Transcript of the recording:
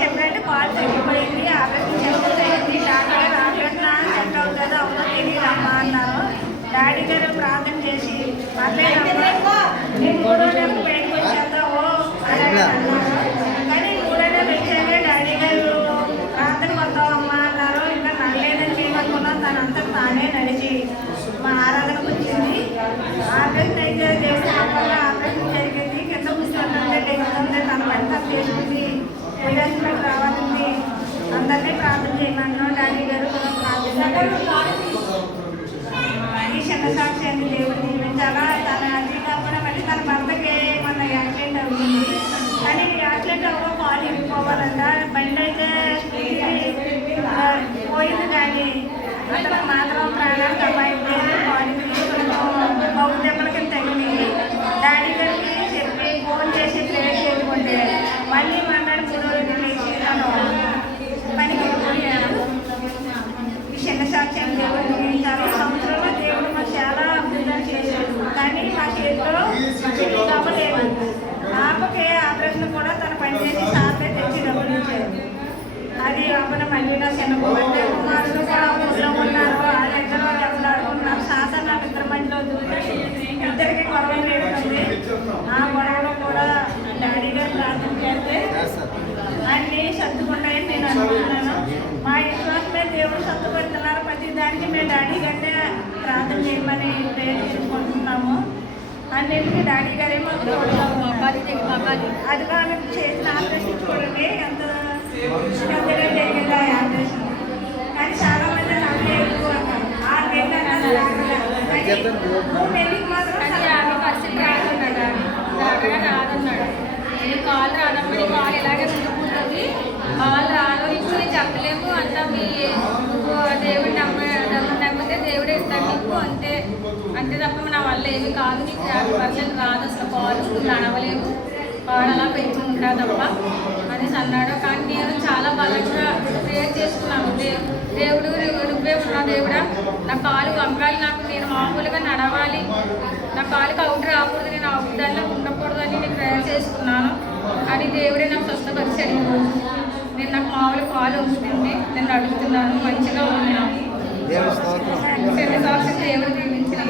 చెప్పినట్టు కాల్ తగ్గిపోయింది, ఆపరేషన్ చేస్తుంది, డాక్టర్ ఆపరేషన్ సెట్ అవుతుందో అవునో తెలియదమ్మా అన్నారు. డాడీ గారు ప్రార్థన చేసి నేను 3 రోజులకు బయటకు వచ్చేద్దాము అలాగే అన్నారు. కానీ 3 రోజులు వచ్చాక డాడీ గారు ప్రార్థన వద్దామమ్మా అన్నారు. ఇంకా నడలేదని చేయమనుకున్నా తనంతా తానే నడిచి మా ఆరాధనకు వచ్చింది. ఆపరేషన్ అయితే చేసిన ఆపరేషన్ జరిగింది. కింద కూర్చుంటే డెంగుంది, తన పని తప్పు చేసుకుంది, హాస్పిటల్ రావాలండి, అందరినీ ప్రార్థన చేయమన్నాం. డాడీ గారు ప్రార్థన ఈ చిన్న సాక్ష్యాన్ని దేవుడు దీవించాలా. తన అది కాకుండా మళ్ళీ తన భర్తకి మన యాక్సిడెంట్ అవుతుంది. కానీ యాక్సిడెంట్ అవ్వ కాలు ఇరిగిపోవాలంట. బండి అయితే పోయింది, కానీ అతను మాత్రం ప్రాణానికి అపాయింది. కాలు బౌద్ధ దెబ్బలకి తగిలింది. డాడీ గారికి చెప్పి ఫోన్ చేసి ప్రేయర్ చేసుకుంటే మళ్ళీ మన్నాడు 3 రోజులు లేచి తను పనికి వెళ్ళిపోయాడు. ఈ చిన్న సాక్ష్యం దేవుడు దీవించాలి. సంవత్సరంలో దేవుడు మాకు చాలా అద్భుతాలు చేశాడు. కానీ మా చేతిలో అవ్వలేదు. ఆపకే ఆపరేషన్ కూడా తన పని చేసి సార్లే తెచ్చి డబ్బులు ఇచ్చారు. అది అవ్వన మళ్ళీ నా చిన్న కుమారుడు కూడా ఊళ్ళో ఉన్నారు. వాళ్ళిద్దరూ దెబ్బలాడుకున్నారు. శాసన నా ఇద్దరు మధ్యలో ఇద్దరికి గొడవలు లేడుతుంది. ఆ గొడవలో కూడా డాడీ గారు ప్రార్థన చేస్తే అన్నీ సర్దుకుంటాయని నేను అనుకుంటున్నాను. మా విశ్వాసమే దేవుడు సర్దుపడుతున్నారు. ప్రతి దానికి మేము డాడీ గారినే ప్రార్థన చేయమని ప్రేయర్ చేసుకుంటున్నాము. అన్నింటికి డాడీ గారేమో అది కానీ చేసిన ఆపరేషన్ చూడండి ఎంత పెద్దగా జరిగింది ఆ ఆపరేషన్. కానీ చాలా మంది నాకు ఎక్కువ 6 నెలలు 3 నెలలకు మాత్రం 50% రాదన్నాడు. రాదన్నాడు. కాలు రాదమ్మా, కాలు ఇలాగే ముందుకుంటుంది, కాలు రాదు, ఇప్పుడు చెప్పలేము అంతా మీ దేవుడు నమ్మితే దేవుడే ఇస్తాడు నీకు, అంతే అంతే తప్ప నా వల్ల ఏమి కాదు, నీకు 50% రాదు అసలు కాలు, నువ్వు నడవలేవు, కాలు అలా పెంచుకుంటా తప్ప అనేసి అన్నాడు. కానీ నేను చాలా బలంగా ప్రేయర్ చేసుకున్నాను. దేవుడు నువ్వే ఉన్నా దేవుడా, నా కాలు వంకాలి, నాకు నేను మామూలుగా నడవాలి, నా కాలుకి అవుట్ రాకూడదు, నేను అవుట్దాల్లో ఉండకూడదు అని నేను ప్రేయర్ చేసుకున్నాను. కానీ దేవుడే నాకు స్వస్థపరిచాడు. నేను నాకు మామూలు కాలు వస్తుంది, నేను అడుగుతున్నాను, మంచిగా ఉన్నాను. దేవుడు దీవించిన